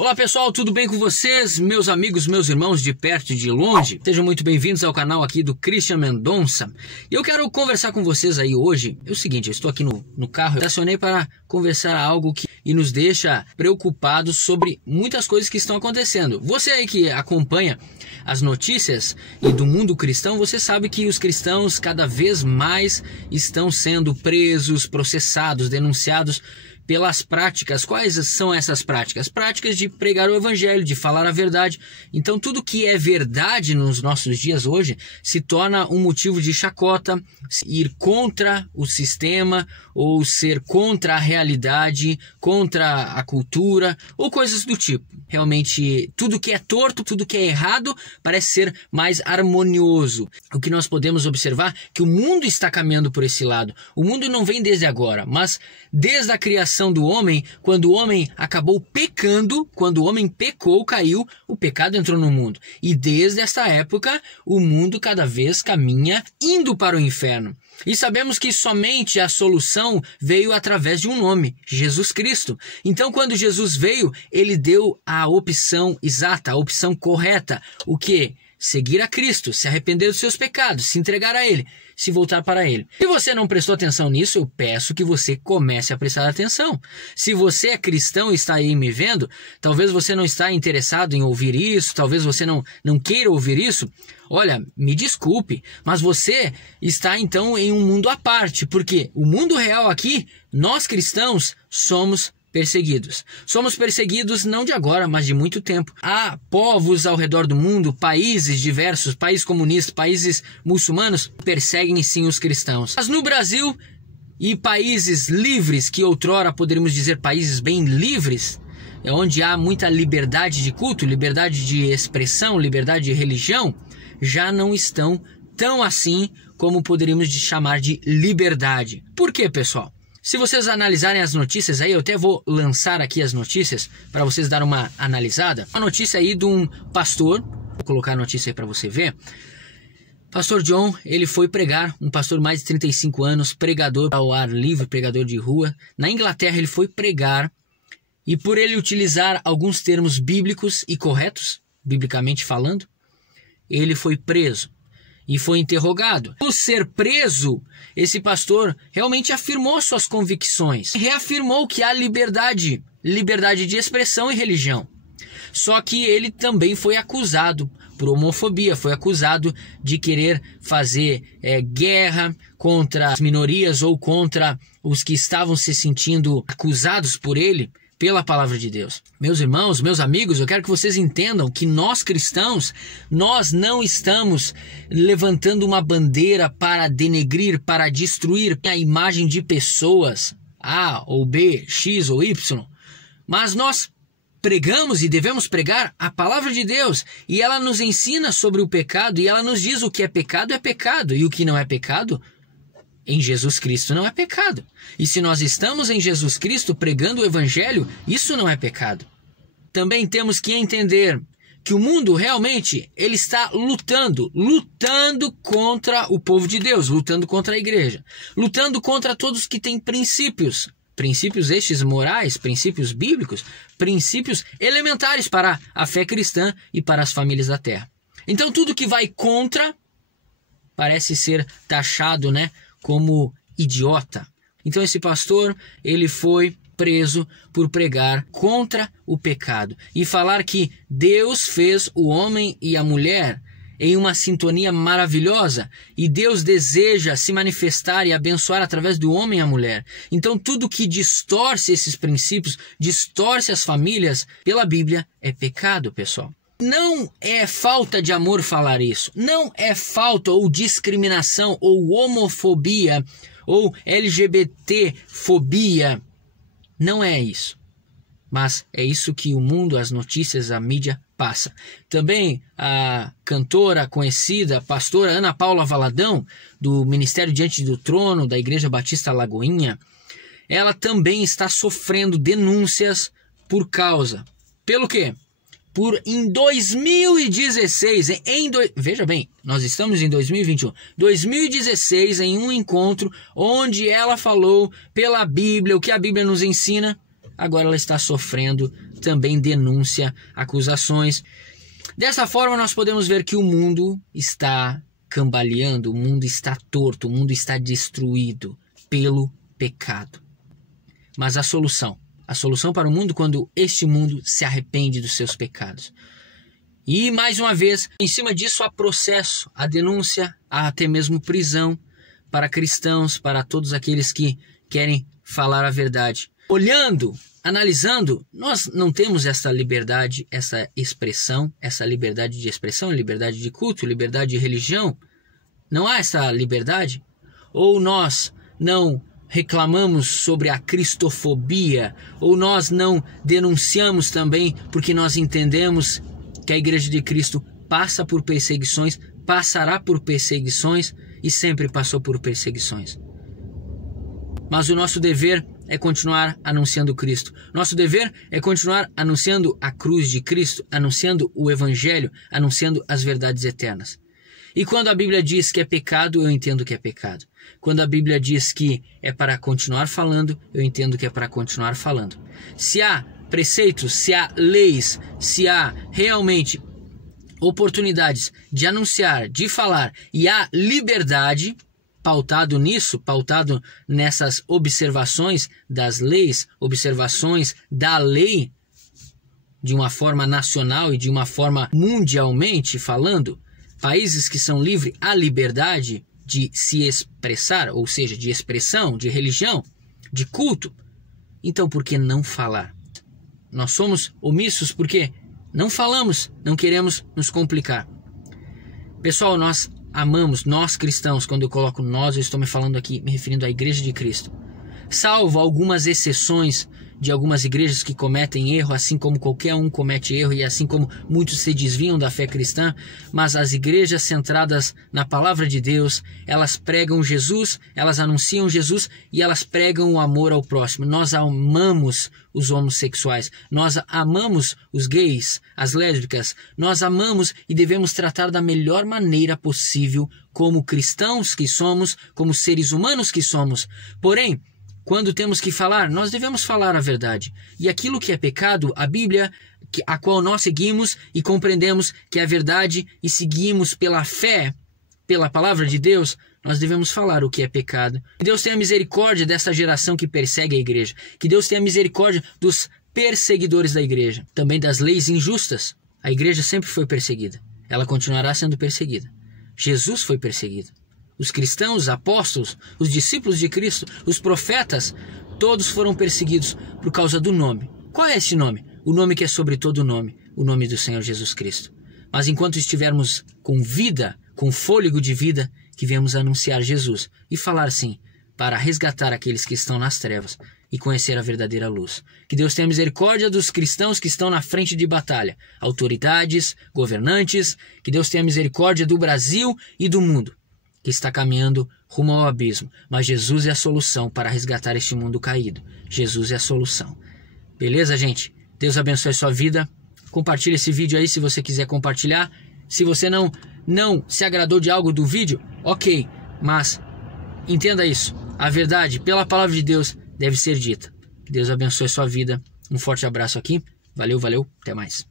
Olá pessoal, tudo bem com vocês? Meus amigos, meus irmãos de perto e de longe, sejam muito bem-vindos ao canal aqui do Christian Mendonça. E eu quero conversar com vocês aí hoje. É o seguinte, eu estou aqui no carro, eu estacionei para conversar algo que nos deixa preocupados sobre muitas coisas que estão acontecendo. Você aí que acompanha as notícias e do mundo cristão, você sabe que os cristãos cada vez mais estão sendo presos, processados, denunciados pelas práticas. Quais são essas práticas? Práticas de pregar o evangelho, de falar a verdade. Então tudo que é verdade nos nossos dias hoje se torna um motivo de chacota, ir contra o sistema ou ser contra a realidade, contra a cultura ou coisas do tipo. Realmente tudo que é torto, tudo que é errado parece ser mais harmonioso. O que nós podemos observar é que o mundo está caminhando por esse lado. O mundo não vem desde agora, mas desde a criação do homem, quando o homem acabou pecando, quando o homem pecou, caiu, o pecado entrou no mundo. E desde essa época, o mundo cada vez caminha indo para o inferno. E sabemos que somente a solução veio através de um nome, Jesus Cristo. Então, quando Jesus veio, ele deu a opção exata, a opção correta. O quê? Seguir a Cristo, se arrepender dos seus pecados, se entregar a Ele, se voltar para Ele. Se você não prestou atenção nisso, eu peço que você comece a prestar atenção. Se você é cristão e está aí me vendo, talvez você não está interessado em ouvir isso, talvez você não queira ouvir isso. Olha, me desculpe, mas você está então em um mundo à parte, porque o mundo real aqui, nós cristãos somos perseguidos. Somos perseguidos não de agora, mas de muito tempo. Há povos ao redor do mundo, países diversos, países comunistas, países muçulmanos, perseguem sim os cristãos. Mas no Brasil e países livres, que outrora poderíamos dizer países bem livres, é onde há muita liberdade de culto, liberdade de expressão, liberdade de religião, já não estão tão assim como poderíamos chamar de liberdade. Por quê, pessoal? Se vocês analisarem as notícias aí, eu até vou lançar aqui as notícias para vocês darem uma analisada. Uma notícia aí de um pastor, vou colocar a notícia aí para você ver. Pastor John, ele foi pregar, um pastor de mais de 35 anos, pregador ao ar livre, pregador de rua. Na Inglaterra ele foi pregar e por ele utilizar alguns termos bíblicos e corretos, biblicamente falando, ele foi preso. E foi interrogado. Ao ser preso, esse pastor realmente afirmou suas convicções. Reafirmou que há liberdade de expressão e religião. Só que ele também foi acusado por homofobia, foi acusado de querer fazer guerra contra as minorias ou contra os que estavam se sentindo acusados por ele pela palavra de Deus. Meus irmãos, meus amigos, eu quero que vocês entendam que nós cristãos, nós não estamos levantando uma bandeira para denegrir, para destruir a imagem de pessoas, A ou B, X ou Y, mas nós pregamos e devemos pregar a palavra de Deus e ela nos ensina sobre o pecado e ela nos diz o que é pecado e o que não é pecado em Jesus Cristo não é pecado. E se nós estamos em Jesus Cristo pregando o Evangelho, isso não é pecado. Também temos que entender que o mundo realmente ele está lutando contra o povo de Deus, lutando contra a igreja, lutando contra todos que têm princípios estes morais, princípios bíblicos, princípios elementares para a fé cristã e para as famílias da terra. Então tudo que vai contra parece ser taxado, como idiota. Então esse pastor, ele foi preso por pregar contra o pecado e falar que Deus fez o homem e a mulher em uma sintonia maravilhosa e Deus deseja se manifestar e abençoar através do homem e a mulher. Então tudo que distorce esses princípios, distorce as famílias pela Bíblia é pecado, pessoal. Não é falta de amor falar isso, não é falta ou discriminação ou homofobia ou LGBTfobia, não é isso. Mas é isso que o mundo, as notícias, a mídia passa. Também a cantora conhecida, a pastora Ana Paula Valadão, do Ministério Diante do Trono, da Igreja Batista Lagoinha, ela também está sofrendo denúncias por causa. Pelo quê? Em 2016, veja bem, nós estamos em 2021, 2016, em um encontro onde ela falou pela Bíblia, o que a Bíblia nos ensina, agora ela está sofrendo também denúncia, acusações. Dessa forma, nós podemos ver que o mundo está cambaleando, o mundo está torto, o mundo está destruído pelo pecado. Mas a solução para o mundo, quando este mundo se arrepende dos seus pecados. E, mais uma vez, em cima disso há processo, há denúncia, há até mesmo prisão para cristãos, para todos aqueles que querem falar a verdade. Olhando, analisando, nós não temos essa liberdade, essa expressão, essa liberdade de expressão, liberdade de culto, liberdade de religião. Não há essa liberdade? Ou nós não reclamamos sobre a cristofobia, ou nós não denunciamos também porque nós entendemos que a Igreja de Cristo passa por perseguições, passará por perseguições e sempre passou por perseguições. Mas o nosso dever é continuar anunciando Cristo. Nosso dever é continuar anunciando a cruz de Cristo, anunciando o Evangelho, anunciando as verdades eternas. E quando a Bíblia diz que é pecado, eu entendo que é pecado. Quando a Bíblia diz que é para continuar falando, eu entendo que é para continuar falando. Se há preceitos, se há leis, se há realmente oportunidades de anunciar, de falar, e há liberdade, pautado nisso, pautado nessas observações das leis, observações da lei, de uma forma nacional e de uma forma mundialmente falando, países que são livres à liberdade de se expressar, ou seja, de expressão, de religião, de culto, então por que não falar? Nós somos omissos porque não falamos, não queremos nos complicar. Pessoal, nós amamos, nós cristãos, quando eu coloco nós, eu estou me falando aqui, me referindo à Igreja de Cristo. Salvo algumas exceções de algumas igrejas que cometem erro, assim como qualquer um comete erro e assim como muitos se desviam da fé cristã, mas as igrejas centradas na palavra de Deus, elas pregam Jesus, elas anunciam Jesus e elas pregam o amor ao próximo. Nós amamos os homossexuais, nós amamos os gays, as lésbicas, nós amamos e devemos tratar da melhor maneira possível como cristãos que somos, como seres humanos que somos. Porém, quando temos que falar, nós devemos falar a verdade. E aquilo que é pecado, a Bíblia, a qual nós seguimos e compreendemos que é a verdade e seguimos pela fé, pela palavra de Deus, nós devemos falar o que é pecado. Que Deus tenha misericórdia dessa geração que persegue a igreja. Que Deus tenha misericórdia dos perseguidores da igreja. Também das leis injustas. A igreja sempre foi perseguida. Ela continuará sendo perseguida. Jesus foi perseguido. Os cristãos, os apóstolos, os discípulos de Cristo, os profetas, todos foram perseguidos por causa do nome. Qual é esse nome? O nome que é sobre todo nome, o nome do Senhor Jesus Cristo. Mas enquanto estivermos com vida, com fôlego de vida, que viemos anunciar Jesus e falar sim, para resgatar aqueles que estão nas trevas e conhecer a verdadeira luz. Que Deus tenha misericórdia dos cristãos que estão na frente de batalha, autoridades, governantes, que Deus tenha misericórdia do Brasil e do mundo, que está caminhando rumo ao abismo. Mas Jesus é a solução para resgatar este mundo caído. Jesus é a solução. Beleza, gente? Deus abençoe a sua vida. Compartilhe esse vídeo aí se você quiser compartilhar. Se você não se agradou de algo do vídeo, ok. Mas entenda isso. A verdade, pela palavra de Deus, deve ser dita. Que Deus abençoe a sua vida. Um forte abraço aqui. Valeu, valeu. Até mais.